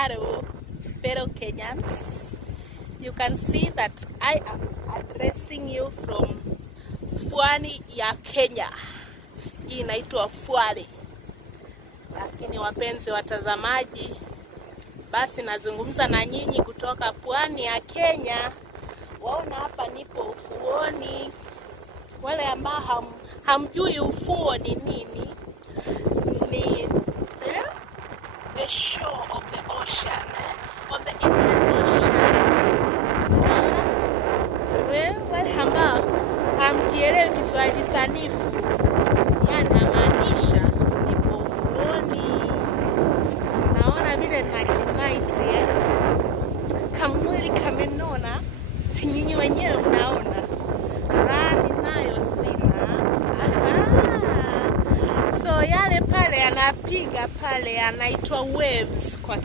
Hello, fellow Kenyans. You can see that I am addressing you from Pwani ya Kenya. Hii inaitwa Pwani. Lakini wapenzi watazamaji, basi nazungumza na nyinyi kutoka Pwani ya Kenya. Waona hapa nipo ufuoni. Wale ambao hamjui ufuo ni nini, ni the shore of the ocean, of the Indian Ocean. Wale ambao hamjielewi Kiswahili sanifu, yani namaanisha nipo ufuoni. Naona vile najimaisi kamwili kamenona, si nyinyi wenyewe mnaona. Rani nayo sina. So yale pale anapiga pale anaitwa waves kwa